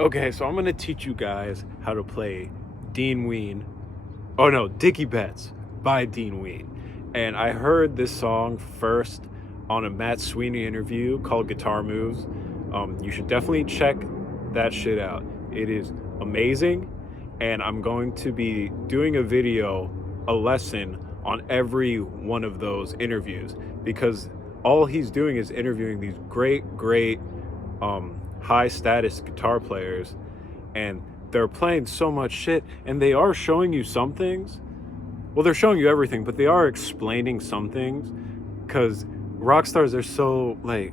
Okay, so I'm gonna teach you guys how to play Dean Ween. Oh no, Dickie Betts by Dean Ween. And I heard this song first on a Matt Sweeney interview called Guitar Moves. You should definitely check that shit out. It is amazing, and I'm going to be doing a video, a lesson on every one of those interviews because all he's doing is interviewing these great high status guitar players, and they're playing so much shit, and they are showing you some things. Well, they're showing you everything, but they are explaining some things because rock stars are so like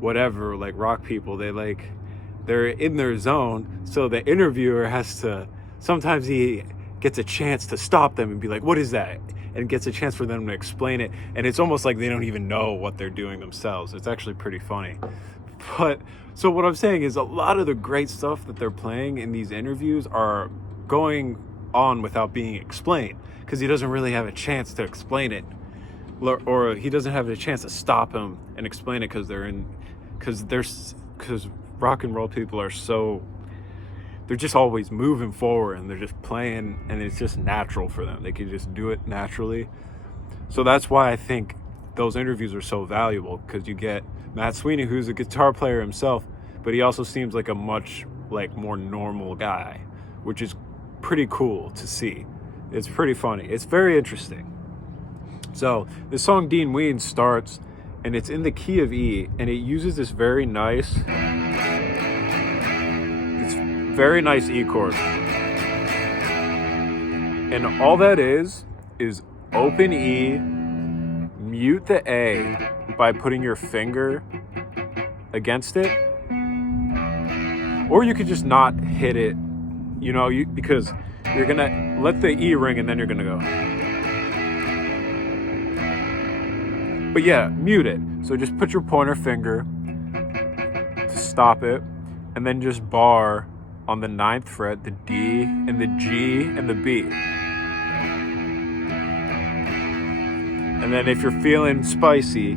whatever, like rock people, they're in their zone. So the interviewer has to, sometimes he gets a chance to stop them and be like, what is that? And gets a chance for them to explain it. And it's almost like they don't even know what they're doing themselves. It's actually pretty funny. But so what I'm saying is a lot of the great stuff that they're playing in these interviews are going on without being explained because he doesn't really have a chance to explain it, or he doesn't have a chance to stop him and explain it because rock and roll people are so, they're just always moving forward and they're just playing, and it's just natural for them. They can just do it naturally. So that's why I think those interviews are so valuable, because you get Matt Sweeney, who's a guitar player himself, but he also seems like a much more normal guy, which is pretty cool to see. It's pretty funny. It's very interesting. So the song Dean Ween starts, and it's in the key of E, and it uses this very nice E chord. And all that is open E, mute the A by putting your finger against it. Or you could just not hit it, because you're gonna let the E ring and then you're gonna go. But yeah, mute it. So just put your pointer finger to stop it, and then just bar on the 9th fret, the D and the G and the B. And then if you're feeling spicy,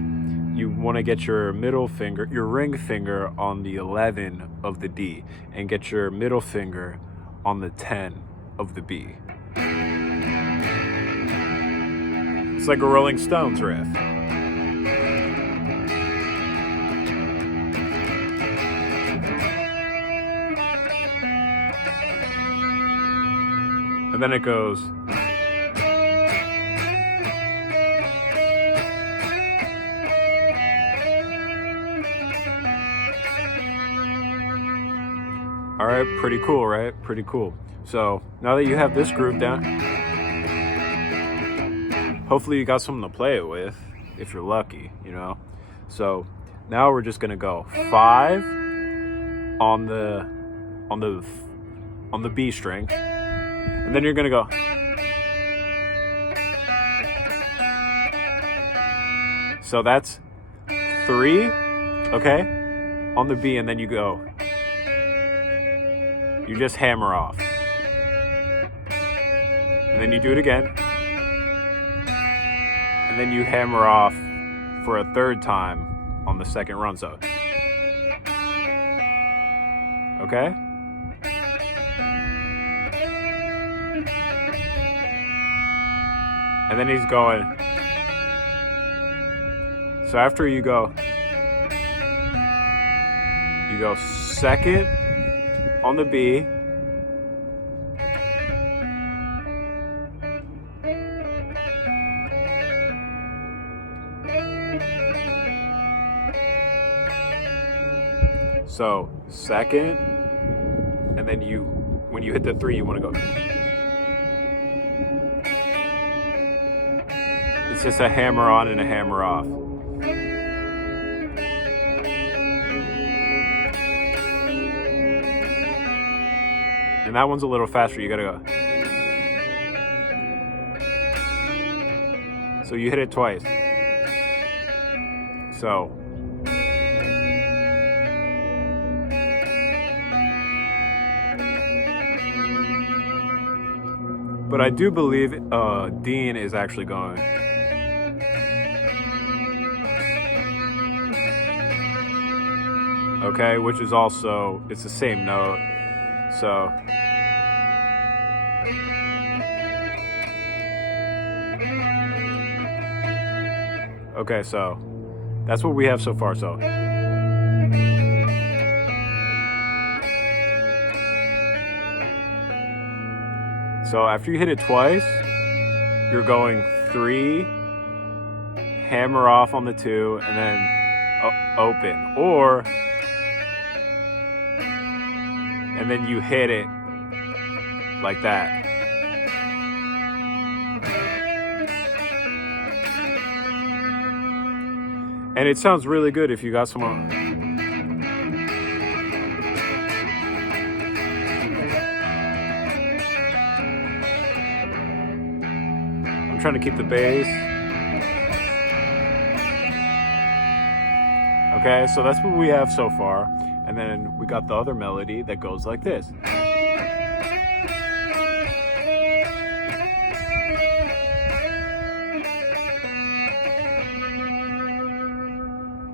you want to get your middle finger, your ring finger on the 11 of the D, and get your middle finger on the 10 of the B. It's like a Rolling Stones riff. And then it goes. All right, pretty cool, right? Pretty cool. So now that you have this groove down, hopefully you got something to play it with, if you're lucky, So now we're just gonna go 5 on the B string, and then you're gonna go. So that's 3, okay, on the B, and then you go. You just hammer off. And then you do it again. And then you hammer off for a 3rd time on the 2nd run. So, okay? And then he's going. So after you go 2nd on the B, so 2nd, and then when you hit the 3, you want to go. It's just a hammer on and a hammer off. And that one's a little faster, you gotta go. So you hit it twice. So. But I do believe Deen is actually going. okay, which is also, it's the same note. So okay, so that's what we have so far. So after you hit it twice, you're going 3, hammer off on the 2, and then open. Or, and then you hit it like that. And it sounds really good if you got someone. I'm trying to keep the bass. Okay, so that's what we have so far. And then we got the other melody that goes like this.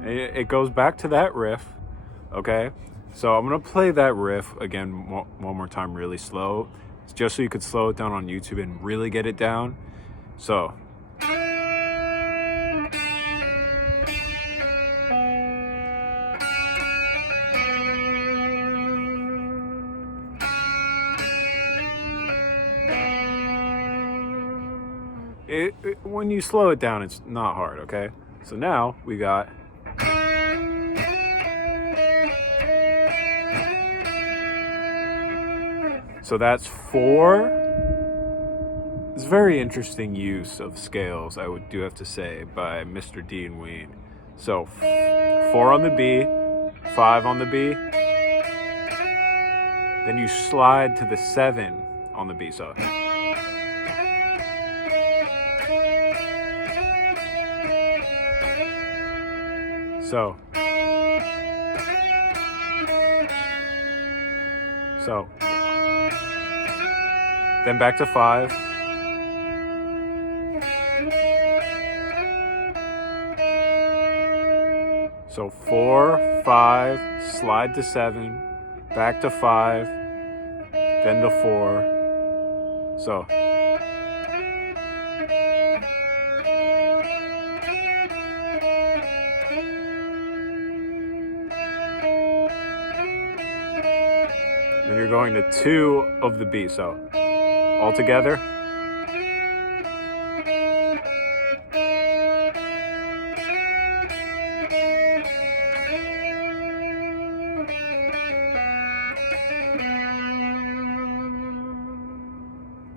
It goes back to that riff, okay? So I'm gonna play that riff again one more time really slow, just so you could slow it down on YouTube and really get it down. So. When you slow it down, it's not hard, okay? So now we got. So that's 4. It's a very interesting use of scales, I do have to say, by Mr. Deen Ween. So 4 on the B, 5 on the B, then you slide to the 7 on the B. So. So then back to 5. So 4, 5, slide to 7, back to 5, then to 4. So. Then you're going to 2 of the B. So all together.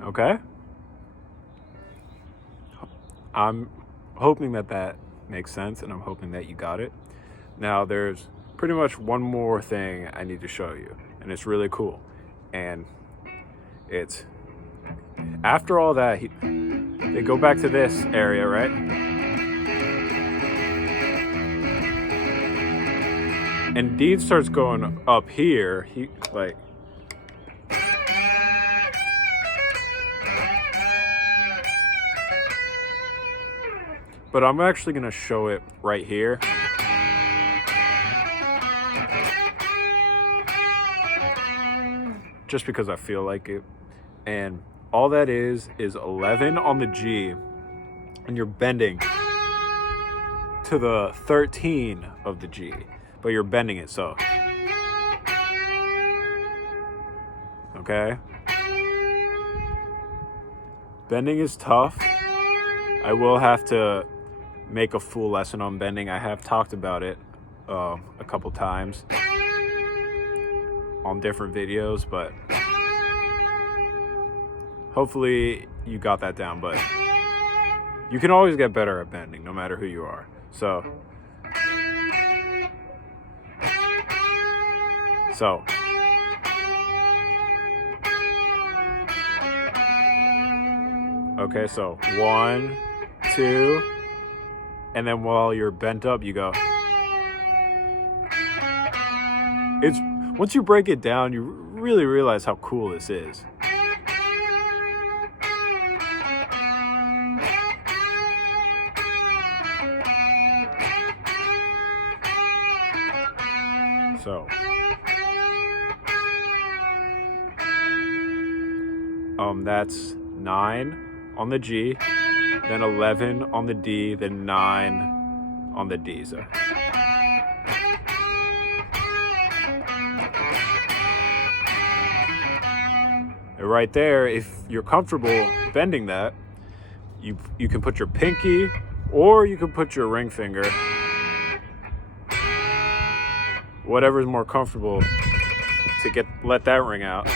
Okay. I'm hoping that makes sense, and I'm hoping that you got it. Now there's pretty much one more thing I need to show you, and it's really cool. And it's after all that, they go back to this area, right? And Deen starts going up here. He like. But I'm actually gonna show it right here. Just because I feel like it. And all that is 11 on the G, and you're bending to the 13 of the G, but you're bending it, so. Okay? Bending is tough. I will have to make a full lesson on bending. I have talked about it a couple times on different videos, but hopefully you got that down. But you can always get better at bending no matter who you are. So okay, so 1, 2, and then while you're bent up, you go. It's once you break it down, you really realize how cool this is. So that's 9 on the G, then 11 on the D, then 9 on the D. So right there, if you're comfortable bending that, you can put your pinky or you can put your ring finger, whatever is more comfortable, to let that ring out.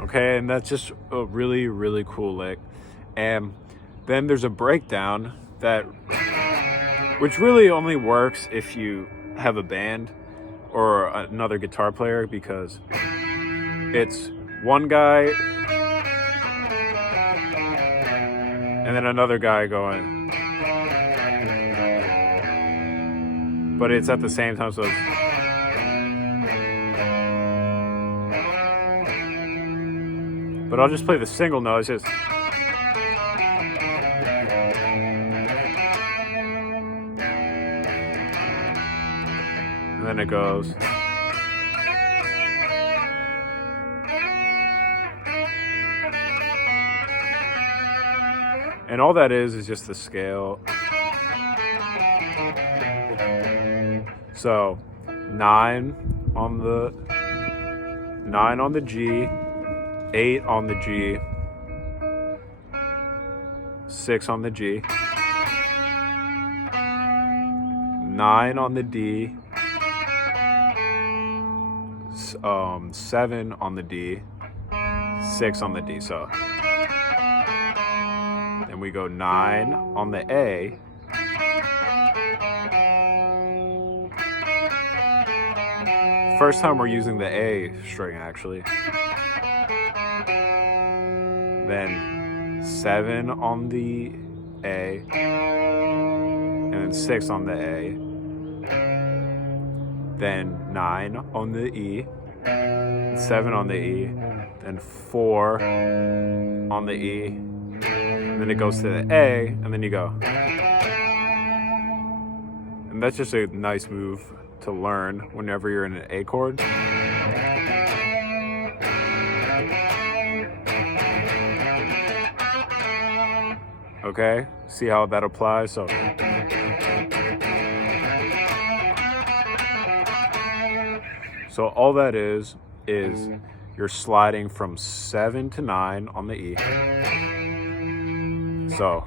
Okay, and that's just a really, really cool lick. And then there's a breakdown which really only works if you have a band or another guitar player, because it's one guy and then another guy going, but it's at the same time, so but I'll just play the single note. It's just and then it goes. And all that is just the scale. So 9 on the G, 8 on the G, 6 on the G, 9 on the D, 7 on the D, 6 on the D. So then we go 9 on the A, first time we're using the A string actually. Then 7 on the A, and then 6 on the A, then 9 on the E, 7 on the E, then 4 on the E, and then it goes to the A, and then you go. And that's just a nice move to learn whenever you're in an A chord. Okay, see how that applies? So all that is you're sliding from 7 to 9 on the E. So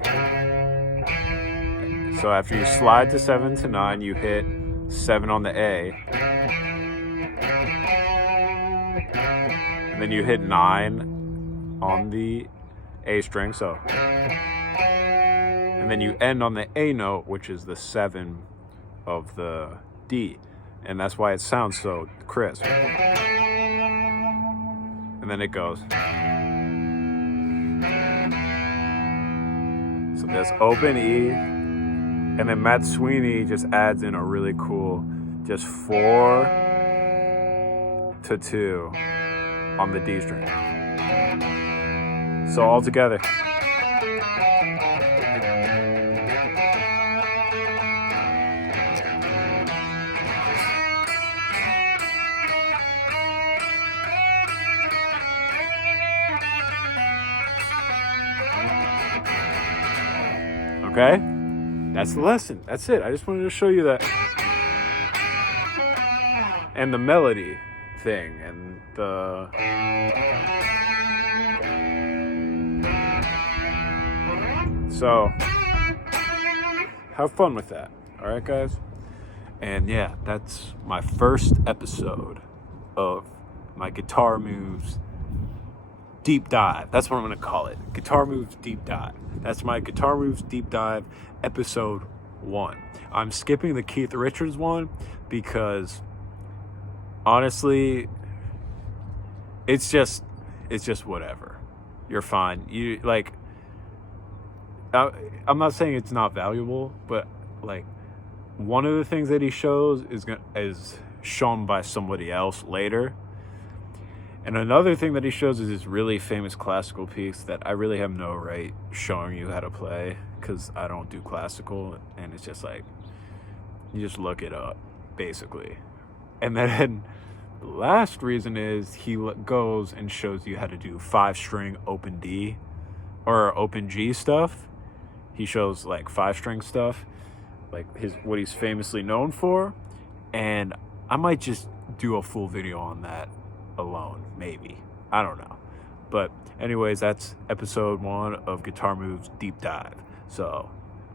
after you slide to 7 to 9, you hit 7 on the A, and then you hit 9 on the A string. So, and then you end on the A note, which is the 7 of the D, and that's why it sounds so crisp. And then it goes. So there's open E, and then Matt Sweeney just adds in a really cool, just 4 to 2 on the D string. So all together. Okay? That's the lesson. That's it. I just wanted to show you that. And the melody thing and the so have fun with that. All right, guys? And yeah, that's my first episode of my Guitar Moves Deep Dive. That's what I'm going to call it. Guitar Moves Deep Dive. That's my Guitar Moves Deep Dive episode 1. I'm skipping the Keith Richards one because honestly, it's just whatever. You're fine. You like, I'm not saying it's not valuable, but like one of the things that he shows is shown by somebody else later. And another thing that he shows is this really famous classical piece that I really have no right showing you how to play because I don't do classical, and it's just like, you just look it up, basically. And then the last reason is he goes and shows you how to do 5-string open D or open G stuff. He shows like 5-string stuff, like what he's famously known for. And I might just do a full video on that alone, maybe. I don't know. But anyways, that's episode 1 of Guitar Moves Deep Dive. So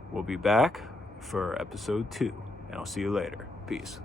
we'll be back for episode 2, and I'll see you later. Peace.